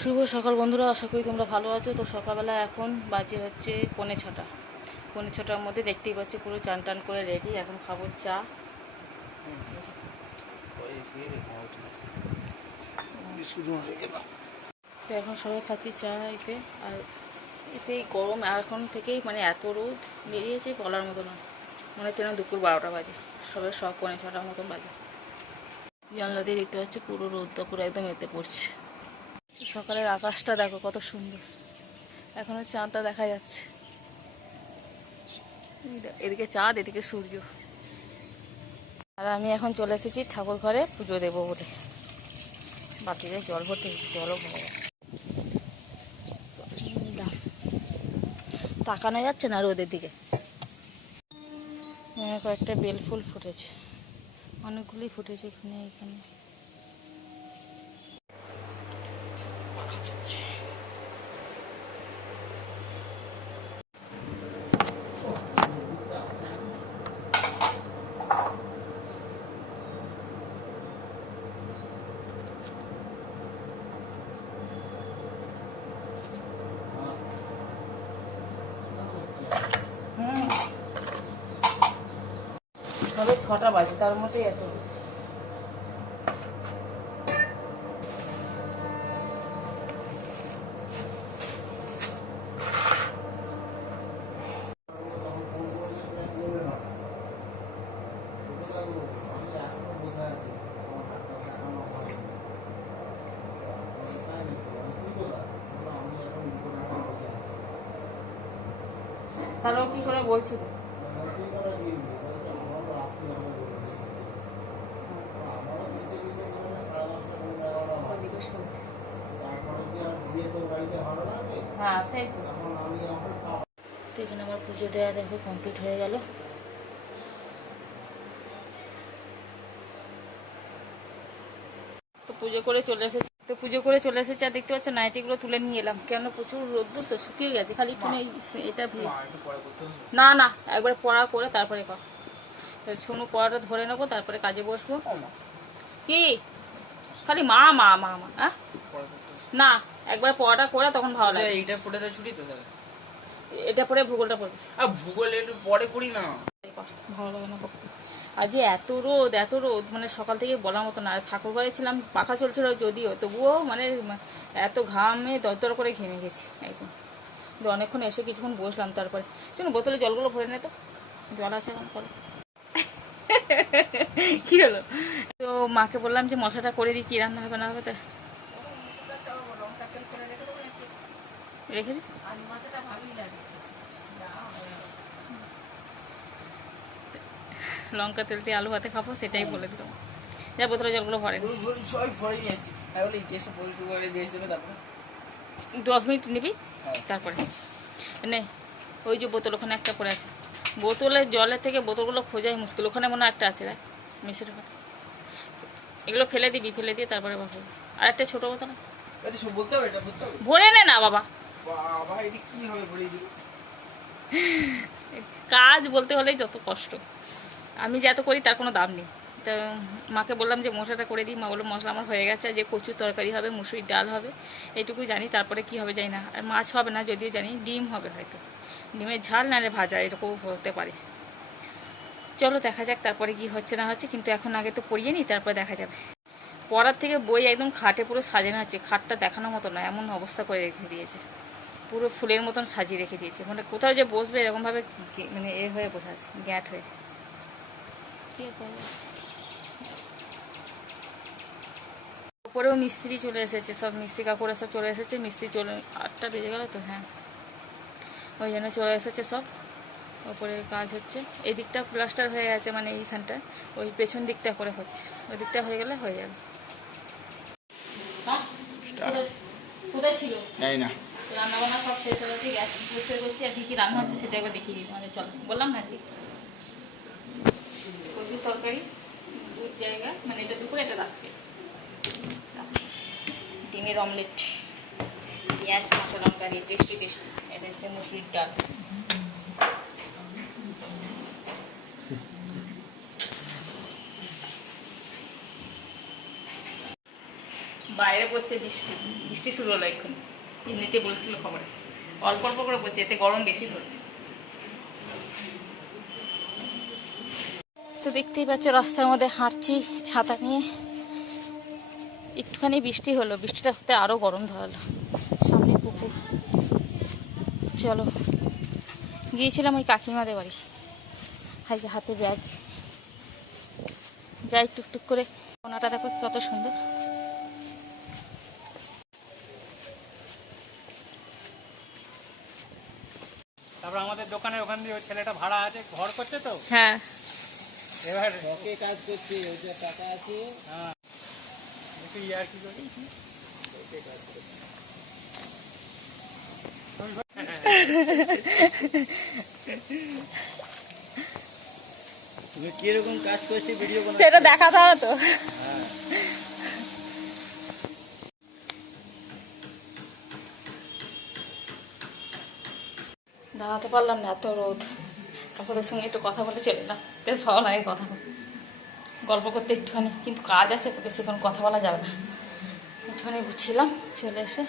শুভ সকাল বন্ধুরা, আশা করি তোমরা ভালো আছো। তো সকালবেলা এখন বাজে হচ্ছে 5:45। 5:45টার মধ্যে দেখতেই পাচ্ছি পুরো চান টান করে রেডি। এখন খাবো চা। তো এখন সবাই খাচ্ছি চা এতে। আর এতে গরম এখন থেকেই মানে এত রোদ বেরিয়েছে বলার মতো না। মনে হচ্ছে না দুপুর 12টা বাজে, সবাই 5:45টার মতন বাজে। জানলা দিয়ে দেখতে পাচ্ছি পুরো রোদটা পুরো একদম এতে পড়ছে। সকালের আকাশটা দেখো কত সুন্দর, এখনো চাঁদটা দেখা যাচ্ছে। এদিকে চাঁদ, এদিকে সূর্য। আর আমি এখন চলে এসেছি ঠাকুর ঘরে পুজো দেবো বলে। বাকিদের জল ভরতে, জলও ভরে গেছে। তাকানো যাচ্ছে না রোদের দিকে। কয়েকটা বেল ফুল ফুটেছে, অনেকগুলি ফুটেছে এখানে এখানে। সবে 6টা বাজে, তার মধ্যে এত। তারাও কি করে বলছিল? হ্যাঁ সেই তো। এখানে আমার পুজো দেওয়া দেখো কমপ্লিট হয়ে গেল। তো পুজো করে চলে এসেছে আর দেখতে পাচ্ছ নাইটিগুলো তুলে নিয়ে এলাম। কেন প্রচুর রোদ্দুর তো, শুকিয়ে গেছে। খালি একটু এটা না না একবার পড়া করে তারপরে কর। শোনো, পড়াটা ধরে নেবো, তারপরে কাজে বসবো। কি খালি মা মা মা মা হ্যাঁ না, একবার পড়াটা করে তখন ভালো লাগে। এইটা পড়ে তো ছুটি তো যাবে। এটা পরে ভূগোলটা পড়বে। আর ভূগোল একটু পরে পড়ি না, ভালো লাগে না পড়তে। আজ এত রোদ মানে সকাল থেকে বলার মতো না। ঠাকুর ঘরে ছিলাম, পাখা চলছিল যদিও, তবুও মানে এত ঘামে দরদর করে ঘেমে গেছি একদম। অনেকক্ষণ এসে কিছুক্ষণ বসলাম, তারপরে চলুন বোতলে জলগুলো ভরে নে তো, জল আছে এখন করে। কি হলো? তো মাকে বললাম যে মশলাটা করে দিই, কি রান্না হবে না হবে তা রেখে দিই। লঙ্কা তেল দিয়ে আলু ভাতে খাবো, সেটাই বলে দিলাম। যা বোতলে জলগুলো ভরে 10 মিনিট নিবি, তারপরে নে। ওই যে বোতল ওখানে একটা পড়ে আছে, বোতলের জলের থেকে বোতলগুলো খোঁজাই মুশকিল। ওখানে মনে হয় একটা আছে, দেখ মিশে ওখানে। এগুলো ফেলে দিবি, ফেলে দিয়ে তারপরে ভাবো। আর একটা ছোটো বোতল ভরে নে না বাবা। কাজ বলতে হলেই যত কষ্ট, আমি যে এত করি তার কোনো দাম নেই। তা মাকে বললাম যে মশলাটা করে দিই। মা বললো মশলা আমার হয়ে গেছে, যে কচুর তরকারি হবে, মুসুরির ডাল হবে, এইটুকুই জানি। তারপরে কি হবে জানি না। আর মাছ হবে না যদিও জানি, ডিম হবে হয়তো, ডিমের ঝাল নাহলে ভাজা, এরকম হতে পারে। চলো দেখা যাক তারপরে কি হচ্ছে না হচ্ছে। কিন্তু এখন আগে তো পড়িয়ে নিই, তারপরে দেখা যাবে। পড়ার থেকে বই একদম খাটে পুরো সাজানো হচ্ছে। খাটটা দেখানোর মতো না, এমন অবস্থা করে রেখে দিয়েছে, পুরো ফুলের মতন সাজিয়ে রেখে দিয়েছে। মানে কোথাও যে বসবে এরকমভাবে মানে এ হয়ে বসে আছে, গ্যাট হয়ে। ওপরেও মিস্ত্রি চলে এসেছে, সব মিস্ত্রি কাকুরা সব চলে এসেছে। মিস্ত্রি চলে 8টা বেজে গেল তো, হ্যাঁ ওই জন্য চলে এসেছে সব। ওপরে কাজ হচ্ছে, এই দিকটা প্লাস্টার হয়ে গেছে, মানে এইখানটা, ওই পেছন দিকটা করে হচ্ছে। ওই দিকটা হয়ে গেলে হয়ে যাবে। কোথায় ছিল না রান্না বান্না সব শেষ হয়ে গেছে, গ্যাস পরিষ্কার করছি। আর কি রান্না হচ্ছে সেটা একবার দেখিয়ে দিই মানে। চলো বললাম না ঠিক, কচুর তরকারি, দুধ জায়গা, মানে এটা দুপুরে, এটা রাখবে। ডিমের অমলেট, পেঁয়াজ কাঁচা লঙ্কা দিয়ে টেস্টি টেস্টি। এটা হচ্ছে মুসুরির ডাল। বাইরে পড়ছে বৃষ্টি, বৃষ্টি শুরু হলো এখন। এমনিতে বলছিল খবরে অল্প অল্প করে পড়ছে, এতে গরম বেশি ধরবে। তো দেখতেই পাচ্ছ রাস্তার মধ্যে হাঁটছি ছাতা নিয়ে। একটুখানি বৃষ্টি হলো, বৃষ্টিটা হতে আরও গরম ধরালো। সামনে পুকুর। চলো, গিয়েছিলাম ওই কাকিমাদের বাড়ি। হাই যে হাতে ব্যাগ, যাই টুকটুক করে। কোনাটা দেখো কত সুন্দর। তারপর আমাদের দোকানের ওখান দিয়ে ওই ছেলেটা ভাড়া আছে, ঘর করছে তো। হ্যাঁ, এবার ওকে কাজ করছে, ওই যে টাকা আছে। হ্যাঁ, একটু ইয়ার কি করি। তুমি কিরকম কাজ করছে ভিডিও বানাচ্ছো? সেটা দেখাতে হবে তো। হ্যাঁ। দাঁড়াতে পারলাম না, এত রোদ। কাকুদের সঙ্গে একটু কথা বলে চলে এলাম, বেশ ভালো লাগে কথা বলতে, গল্প করতে একটুখানি। কিন্তু কাজ আছে, বেশিক্ষণ কথা বলা যাবে না। একটুখানি গুছিলাম, চলে এসে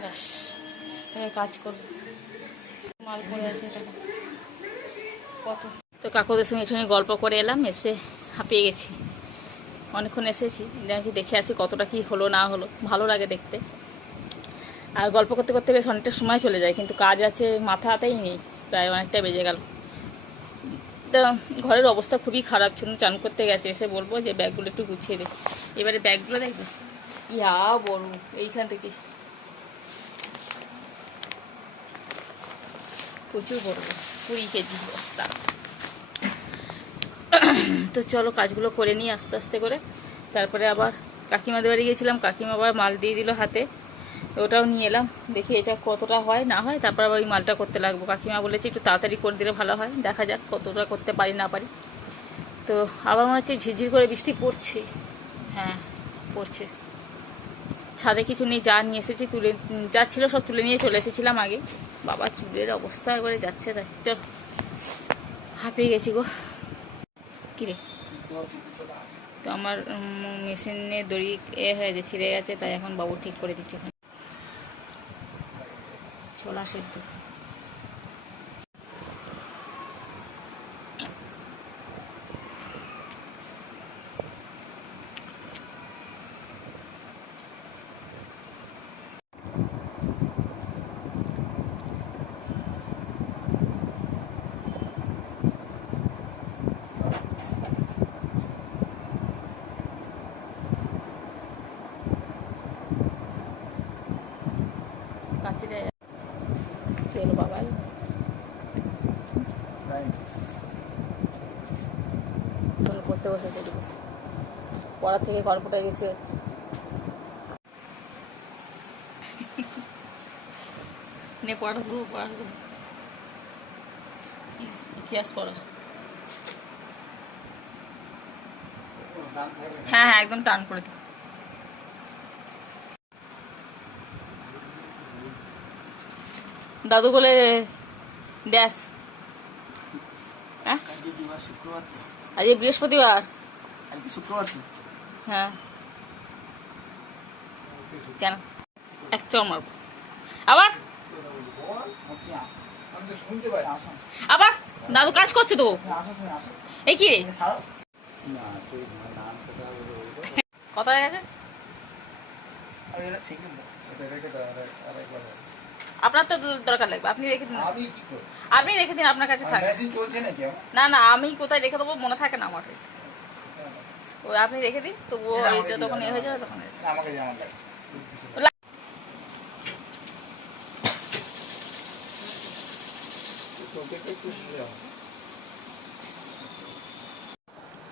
ব্যাস এবার কাজ করবো। মাল পড়ে আছে এটা কত। তো কাকুদের সঙ্গে একটুখানি গল্প করে এলাম, এসে হাঁপিয়ে গেছি। অনেকক্ষণ এসেছি, জানছি দেখে আসি কতটা কি হলো না হলো। ভালো লাগে দেখতে। আর গল্প করতে করতে বেশ অনেকটা সময় চলে যায়, কিন্তু কাজ আছে মাথা হাতেই নেই, প্রায় অনেকটা বেজে গেল। তো ঘরের অবস্থা খুবই খারাপ ছিল, চান করতে গেছে, এসে বলবো যে ব্যাগগুলো একটু গুছিয়ে দে। এবারে ব্যাগগুলো দেখবে ইয়া বড়, এইখান থেকে প্রচুর বড়, 20 কেজি বস্তা। তো চলো কাজগুলো করে নিই আস্তে আস্তে করে। তারপরে আবার কাকিমাদের বাড়ি গিয়েছিলাম, কাকিমা আবার মাল দিয়ে দিল হাতে, ওটাও নিয়ে এলাম। দেখি এটা কতটা হয় না হয়, তারপর আবার ওই মালটা করতে লাগবো। কাকিমা বলেছে একটু তাড়াতাড়ি করে দিলে ভালো হয়, দেখা যাক কতটা করতে পারি না পারি। তো আবার মনে হচ্ছে ঝিরঝির করে বৃষ্টি পড়ছে। হ্যাঁ পড়ছে। ছাদে কিছু নেই, যা নিয়ে এসেছি তুলে, যা ছিল সব তুলে নিয়ে চলে এসেছিলাম আগে। বাবা চুলের অবস্থা একবারে যাচ্ছে তাই। চল, হাঁপিয়ে গেছি গো। কিরে, তো আমার মেশিনে দড়ি হয়ে গেছে, ছিঁড়ে গেছে, তাই এখন বাবু ঠিক করে দিচ্ছে। ছোলা সেদ্ধ। কাঁচিরে চলো বাবা, চলো পড়তে বসেছে, এদিকে পড়ার থেকে গল্পটা গেছে। নে পড়া পুরো পড়া, ইতিহাস পড়া। হ্যাঁ হ্যাঁ একদম টান করে দিই। দাদু বলে ড্যাশ। হ্যাঁ শুক্রবার, আজ বৃহস্পতিবার। আজকে শুক্রবার তো। হ্যাঁ কেন, এক চর মারব আবার। শুনতে পাই, আসো আবার দাদু কাজ করছে তো। আসো, তুমি আসো। এই কি রে, ছাড়ো না, সেই নাম কথা হয়ে গেছে। আমি এটা ঠিক না, এটা রেখে দাও, আরেকবার। আপনার তো দরকার লাগবে, আপনি রেখে দিন। আমি কি করব? আপনি রেখে দিন, আপনার কাছে থাকে। মেশিন চলছে নাকি? না না, আমি কোথায় রেখে দেবো মনে থাকে না আমার। ওই আপনি রেখে দিন, তবুও এটা তখন এ হয়ে যাবে তখন। আমাকে যেমন লাগে।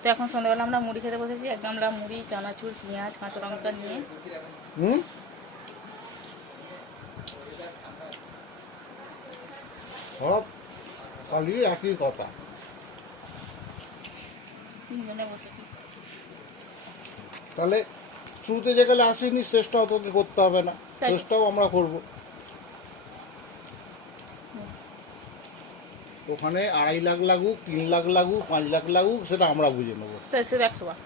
তো এখন সন্ধ্যাবেলা আমরা মুড়ি খেতে বসেছি। এক গামলা মুড়ি, চানাচুর, পেঁয়াজ, কাঁচা লঙ্কা নিয়ে। সব খালি একই কথা। তিনজনে বসেছি। তাহলে শুরুতে যেখানে আসেনি চেষ্টাও তোকে করতে হবে না, তাই। চেষ্টাও আমরা করব। ওখানে 2.5 লাখ লাগুক, 3 লাখ লাগুক, 5 লাখ লাগুক, সেটা আমরা বুঝে নেবো। তো এসে 100 বার।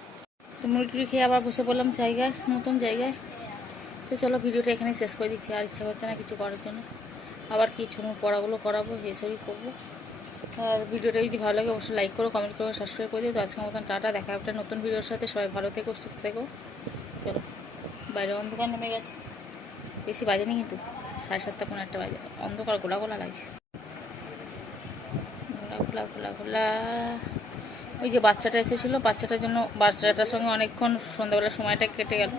তো মুড়ি টুড়ি খেয়ে আবার বসে পড়লাম জায়গায়, নতুন জায়গায়। তো চলো ভিডিওটা এখানে শেষ করে দিচ্ছি, আর ইচ্ছা করছে না কিছু করার জন্য। আবার কি ছুনুর পড়াগুলো করাবো, এসবই করবো। আর ভিডিওটা যদি ভালো লাগে অবশ্যই লাইক করো, কমেন্ট করো, সাবস্ক্রাইব করে দিও। তো আজকের মতন টাটা, দেখা একটা নতুন ভিডিওর সাথে। সবাই ভালো থেকো, সুস্থ থেকো। চলো, বাইরে অন্ধকার নেমে গেছে, বেশি বাজেনি কিন্তু, 7:30 কোনো একটা বাজে। অন্ধকার গোলা গোলা লাগছে, গোলা গোলা গোলা গোলা। ওই যে বাচ্চাটা এসেছিলো, বাচ্চাটার জন্য বাচ্চাটার সঙ্গে অনেকক্ষণ সন্ধ্যাবেলা সময়টা কেটে গেল।